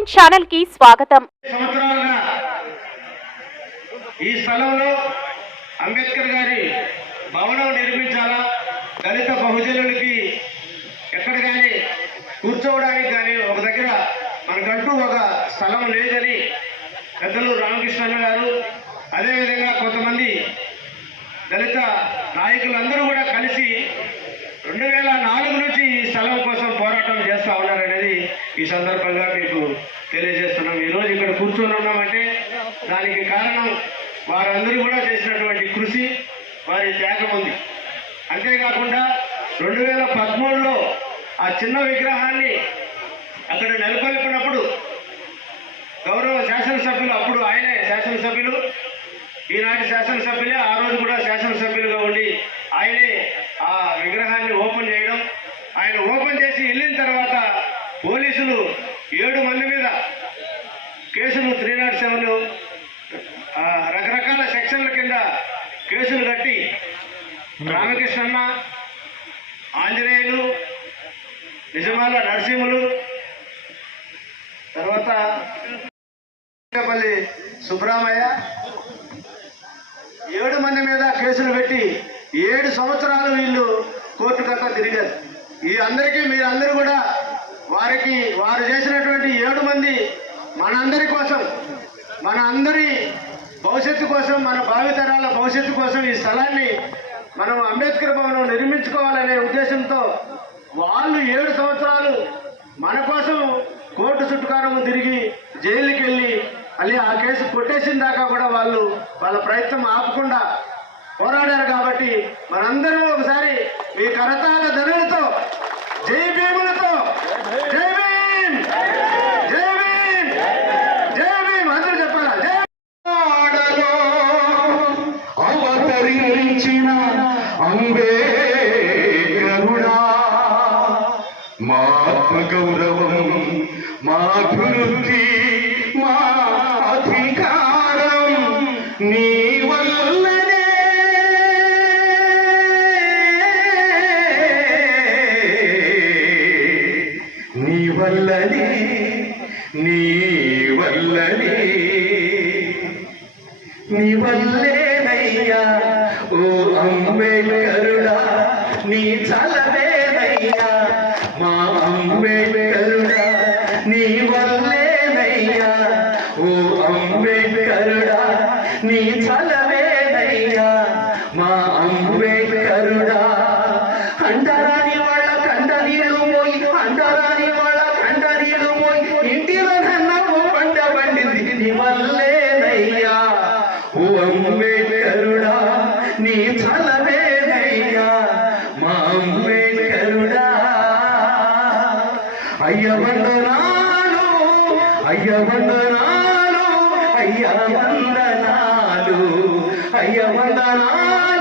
Entertainment channel కి స్వాగతం. ఈ స్థలంలో అంబేద్కర్ గారి భవనం నిర్మించాలా, దళిత బహుజనులకి ఎక్కడ కానీ కూర్చోవడానికి కానీ ఒక దగ్గర మనకంటూ ఒక స్థలం లేదని పెద్దలు రామకృష్ణ గారు, అదేవిధంగా కొంతమంది దళిత నాయకులందరూ కూడా కలిసి 2004 నుంచి ఈ స్థలం కోసం పోరాటం చేస్తూ ఉన్నారనేది ఈ సందర్భంగా మీకు తెలియజేస్తున్నాం. ఈరోజు ఇక్కడ కూర్చొని ఉన్నామంటే దానికి కారణం వారందరూ కూడా చేసినటువంటి కృషి, వారి త్యాగం ఉంది. అంతేకాకుండా 2013లో ఆ చిన్న విగ్రహాన్ని అక్కడ నెలకొల్పినప్పుడు గౌరవ శాసనసభ్యులు, అప్పుడు ఆయనే శాసనసభ్యులు, ఈనాటి శాసనసభ్యులే ఆ రోజు కూడా శాసనసభ్యులుగా ఉండి ఆయనే ఆ విగ్రహాన్ని ఓపెన్ చేయడం, ఆయన ఓపెన్ చేసి వెళ్ళిన తర్వాత పోలీసులు 7 మంది మీద కేసులు 307 రకరకాల సెక్షన్ల కింద కేసులు కట్టి రామకృష్ణన్న, ఆంజనేయులు, నిజమాల నరసింహులు, తర్వాత సుబ్రహ్మయ్య 7 మంది మీద కేసులు పెట్టి 7 సంవత్సరాలు వీళ్ళు కోర్టుకంతా తిరిగారు. ఈ అందరికీ మీరందరూ కూడా వారు చేసినటువంటి 7 మంది మనందరి కోసం, మన అందరి భవిష్యత్తు కోసం, మన భావితరాల భవిష్యత్తు కోసం ఈ స్థలాన్ని మనం అంబేద్కర్ భవనం నిర్మించుకోవాలనే ఉద్దేశంతో వాళ్ళు 7 సంవత్సరాలు మన కోసం కోర్టు చుట్టుకారం తిరిగి జైలుకి వెళ్ళి మళ్ళీ ఆ కేసు కొట్టేసిన దాకా కూడా వాళ్ళ ప్రయత్నం ఆపకుండా పోరాడారు. కాబట్టి మనందరం ఒకసారి మీ కరతాల ధనులతో, జై భీములతో, జై భీమ్, జై భీమ్, జై భీమ్ అందరూ చెప్పాలా? అవతరించిన అంబేద్కరుడా, మా గౌరవం, మా అభివృద్ధి, మా అధికారం నీ వల్లనే, నీ వల్లనే, నీ వల్లనే, నీ వల్లేనయ్యా ఓ అంబేద్కరుడా, నీ చలవేనయ్యా మా అంబేద్కరుడా, నీ వల్లేనయ్యా ఓ అంబేద్కరుడా, నీ చలవేనయ్యా మా అంబేద్కరుడా. అంటరాని వాళ్ళ కంట నీళ్ళు పోయి, అంటరాని వాళ్ళ కంట నీళ్ళు పోయి, ఇంటిలో నన్నవు పంట పండింది నీ వల్లేనయ్యా ఓ అంబేద్కరుడా, నీ చలవేనయ్యా మా అంబేద్కరుడా. అయ్య వందనాలు, అయ్య వందనాలు, అయ్య వందనాలు, అయ్య వందనాలు.